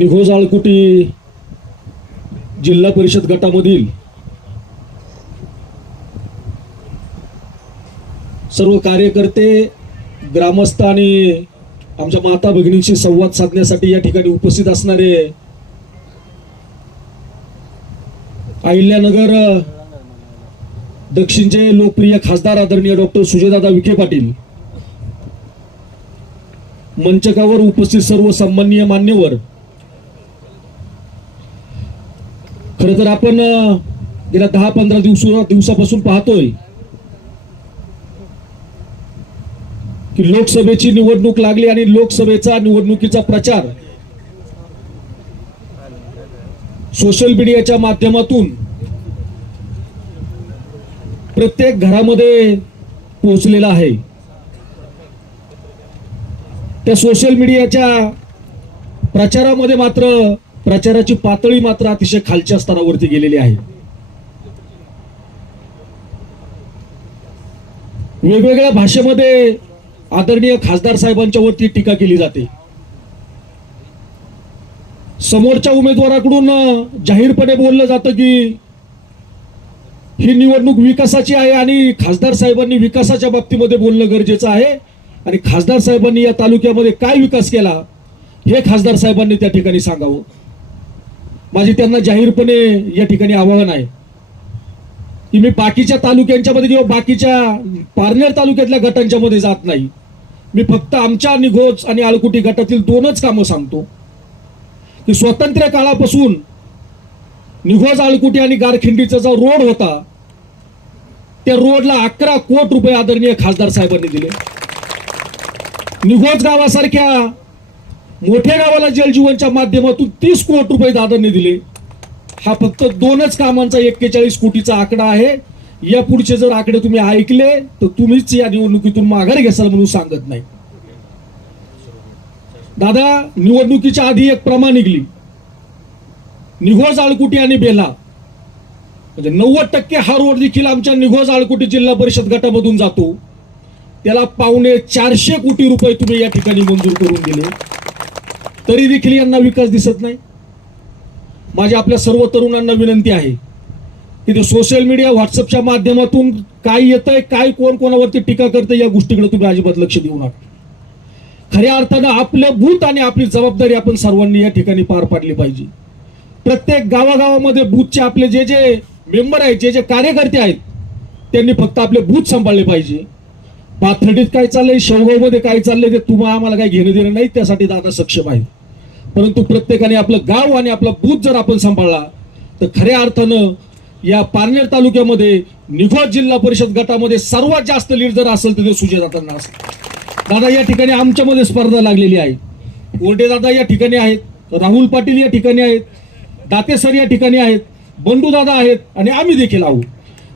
निघोज आळकुटी जिल्हा परिषद गटामधील सर्व कार्यकर्ते ग्रामस्थ आणि आमच्या माता भगिनींशी संवाद साधण्यासाठी या ठिकाणी उपस्थित असणारे अहिल्यानगर दक्षिणचे लोकप्रिय खासदार आदरणीय डॉक्टर सुजयदादा विखे पाटील. मंचकावर उपस्थित सर्व सन्माननीय मान्यवर खर तर आपण गेल्या दहा पंधरा दिवस दिवसापासून पाहतोय की लोकसभेची निवडणूक लागली आणि लोकसभेचा निवडणुकीचा प्रचार सोशल मीडियाच्या माध्यमातून प्रत्येक घरामध्ये पोहोचलेला आहे. त्या सोशल मीडियाच्या प्रचारामध्ये मात्र प्रचाराची पातळी मात्र अतिशय खालच्या स्तरावरती गेलेली आहे. वेगवेगळ्या भाषेमध्ये आदरणीय खासदार साहेबांच्या वरती टीका केली जाते. समोरच्या उमेदवाराकडून जाहीरपणे बोललं जातं की ही निवडणूक विकासाची आहे आणि खासदार साहेबांनी विकासाच्या बाबतीमध्ये बोलणं गरजेचं आहे. आणि खासदार साहेबांनी या तालुक्यामध्ये काय विकास केला हे खासदार साहेबांनी त्या ठिकाणी सांगावं. माझे त्यांना जाहीरपणे या ठिकाणी आवाहन आहे. की मी बाकीच्या तालुक्यांच्या मध्ये किंवा बाकीच्या पारनेर तालुक्यातल्या गटांच्या मध्ये जात नाही. मी फक्त आमच्या निघोज आणि आळकुटी गटातील दोनच कामं सांगतो. की स्वातंत्र्य काळापासून निघोज आळकुटी आणि गारखिंडीचा जो रोड होता त्या रोडला अकरा कोट रुपये आदरणीय खासदार साहेबांनी दिले. निघोज गावासारख्या मोठ्या गावाला जलजीवनच्या माध्यमातून तीस कोटी रुपये दादांनी दिले. हा फक्त दोनच कामांचा एक्केचाळीस कोटीचा आकडा आहे. या पुढचे जर आकडे तुम्ही ऐकले तर तुम्हीच या निवडणुकीतून माघार घेसाल म्हणून सांगत नाही. दादा निवडणुकीच्या आधी एक प्रमा निघली. निघोज आळकुटी आणि बेला. म्हणजे नव्वद टक्के हा रोड देखील आमच्या निघोज आळकुटी जिल्हा परिषद गटामधून जातो. त्याला पावणे चारशे कोटी रुपये तुम्ही या ठिकाणी मंजूर करून दिले. तरी देखील यांना विकास दिसत नाही. माझी आपल्या सर्व तरुणांना विनंती आहे की ते सोशल मीडिया व्हॉट्सअपच्या माध्यमातून काय येतंय काय कोण कोणावरती टीका करतंय या गोष्टीकडे तुम्ही अजिबात लक्ष देऊ नका. खऱ्या अर्थानं आपलं भूत आणि आपली जबाबदारी आपण सर्वांनी या ठिकाणी पार पाडली पाहिजे. प्रत्येक गावागावामध्ये बूथचे आपले जे जे मेंबर आहेत जे जे कार्यकर्ते आहेत त्यांनी फक्त आपले बूथ सांभाळले पाहिजे. पाथर्डीत काय चाललंय शेवगावमध्ये काय चाललंय ते तुम्हाला आम्हाला काही घेणं देणं नाही त्यासाठी दादा सक्षम आहे परंतु प्रत्येकाने आपलं गाव आणि आपला बूथ जर आपण सांभाळला तर खऱ्या अर्थानं या पारनेर तालुक्यामध्ये निघोज जिल्हा परिषद गटामध्ये सर्वात जास्त लीड जर असेल तर ते सुजयदादांना असेल. दादा या ठिकाणी आमच्यामध्ये स्पर्धा लागलेली आहे. कोरडे दादा या ठिकाणी आहेत राहुल पाटील या ठिकाणी आहेत दाते सर या ठिकाणी आहेत बंडू दादा आहेत आणि आम्ही देखील आहोत.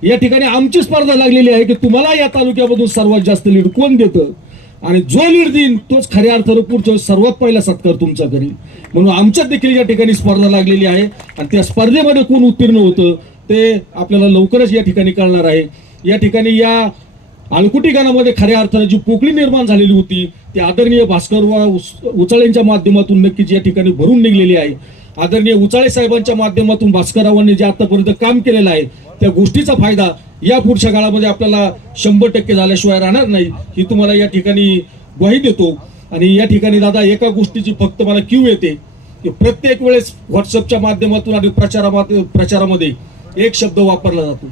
या ठिकाणी आमची स्पर्धा लागलेली आहे की तुम्हाला या तालुक्यामधून सर्वात जास्त लीड कोण देतं? आणि जो लीड देईन तोच खऱ्या अर्थानं पुढच्या सर्वात पहिला सत्कार तुमचा करील म्हणून आमच्यात देखील या ठिकाणी स्पर्धा लागलेली आहे. आणि त्या स्पर्धेमध्ये कोण उत्तीर्ण होतं ते आपल्याला लवकरच या ठिकाणी कळणार आहे. या ठिकाणी या आळकुटी गाणामध्ये खऱ्या अर्थानं जी पोकळी निर्माण झालेली होती ती आदरणीय भास्कर वा उचाळेंच्या माध्यमातून नक्कीच या ठिकाणी भरून निघलेली आहे. आदरणीय उचाळे साहेबांच्या माध्यमातून भास्कररावांनी जे आतापर्यंत काम केलेलं आहे त्या गोष्टीचा फायदा या पुढच्या काळामध्ये आपल्याला शंभर टक्के झाल्याशिवाय राहणार नाही ही तुम्हाला या ठिकाणी ग्वाही देतो. आणि या ठिकाणी दादा एका गोष्टीची फक्त मला क्यू येते की प्रत्येक वेळेस व्हॉट्सअपच्या माध्यमातून आणि प्रचारा प्रचारामध्ये एक शब्द वापरला जातो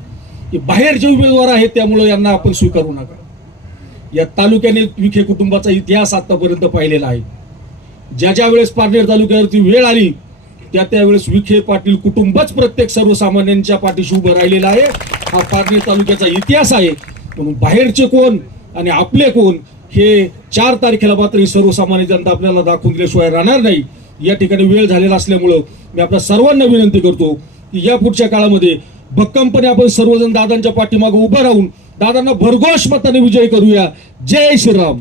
की बाहेरचे उमेदवार आहेत त्यामुळे यांना आपण स्वीकारू नका. या तालुक्याने विखे कुटुंबाचा इतिहास आतापर्यंत पाहिलेला आहे. ज्या ज्या वेळेस पारनेर तालुक्यावरती वेळ आली त्या त्यावेळेस विखे पाटील कुटुंबच प्रत्येक सर्वसामान्यांच्या पाठीशी उभं राहिलेलं आहे. हा पारनेर तालुक्याचा इतिहास आहे. म्हणून बाहेरचे कोण आणि आपले कोण हे चार तारखेला मात्र ही सर्वसामान्य जनता आपल्याला दाखवून दिल्याशिवाय राहणार नाही. या ठिकाणी वेळ झालेला असल्यामुळं मी आपल्या सर्वांना विनंती करतो की या पुढच्या काळामध्ये भक्कमपणे आपण सर्वजण दादांच्या पाठीमागे उभं राहून दादांना भरघोष मताने विजय करूया. जय श्रीराम.